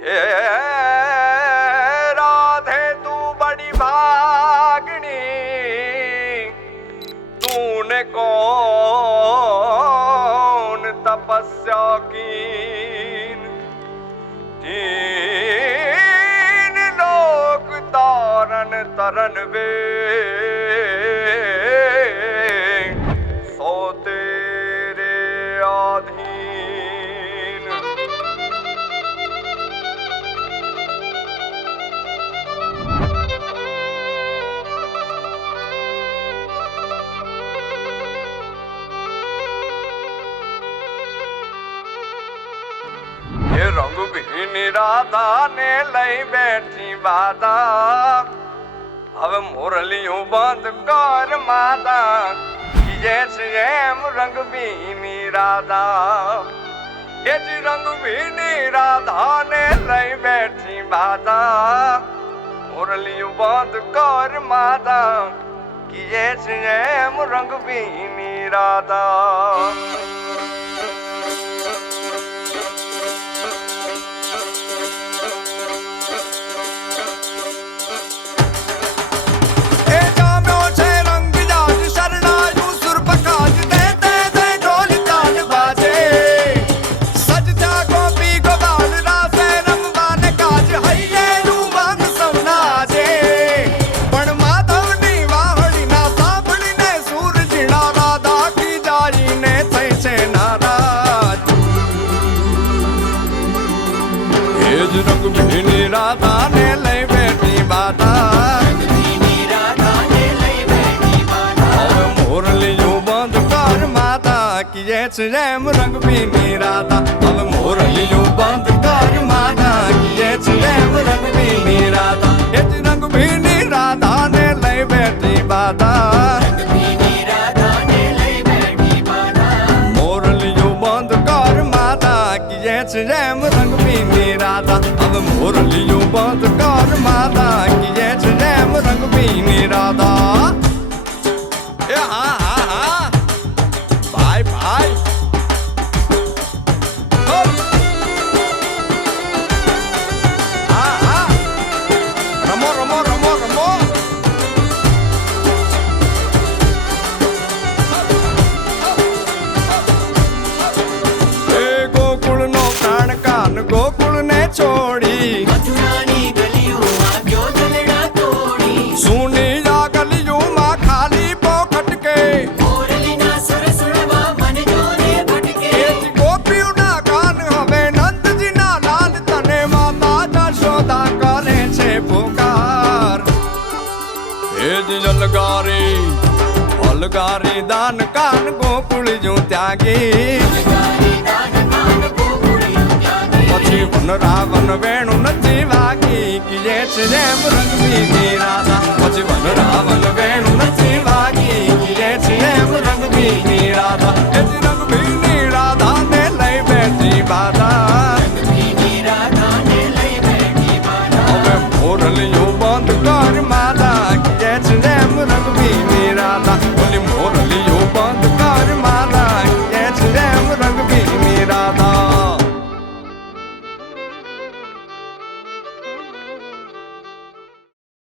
हे राधे तू बड़ी भागनी, तूने कौन तपस्या कीन, तीन लोक तारन तरन वे, सो तेरे आधीन। ये रंग भी राधा ने लई बैठी बाधा, अब मुरलियों बंद कर माता, जैसे रंग भी राधा। ये जी रंग भी राधा ने लई बैठी बाधा, मुरलियों बंद कर माता, जैसे रंग भी राधा। रंग भी राधा ने लई बैठी बाधा, मुरलियों बंद कर माता, कि जैसे रंग भी राधा। अब मुरलियों बंद कर माता, कि जैसे रंग भी राधा। ये रंग भी राधा ने लई बैठी बाधा, मुरलियों बंद कर माता, कि जैसे रंग भी राधा। अब मुरलियों बंद कर माता, कि जैसे रंग भी राधा। हाँ हाँ हाँ भाई भाई हाँ हाँ रमो रमो रमो रमो। गोकुल नो प्राण कान गोकुल ने छोड़ी, मथुरानी गलियों में क्यों जलड़ा तोड़ी, सुनी जा गलियों में खाली पोखट के, मोरली ना सुर सुरवा मन जोरे भटके। गोपियों ना कान हवे नंद जी ना लाल, तने माता जशोदा करे छे पुकार। हे जलगारी अलगारी दान कान गोकुल जो त्यागी, પછી વન રાવણ વેણુ નથી વાગી, કે જૈસે રંગ भी राधा। પછી વન રાવણ વેણુ નથી વાગી, કે જૈસે રંગ भी राधा। એ રંગ भी राधा ને લઈ બેઠી બાધા, હવે મોરલિયું બંધ કર માતા, કે જૈસે રંગ भी राधा।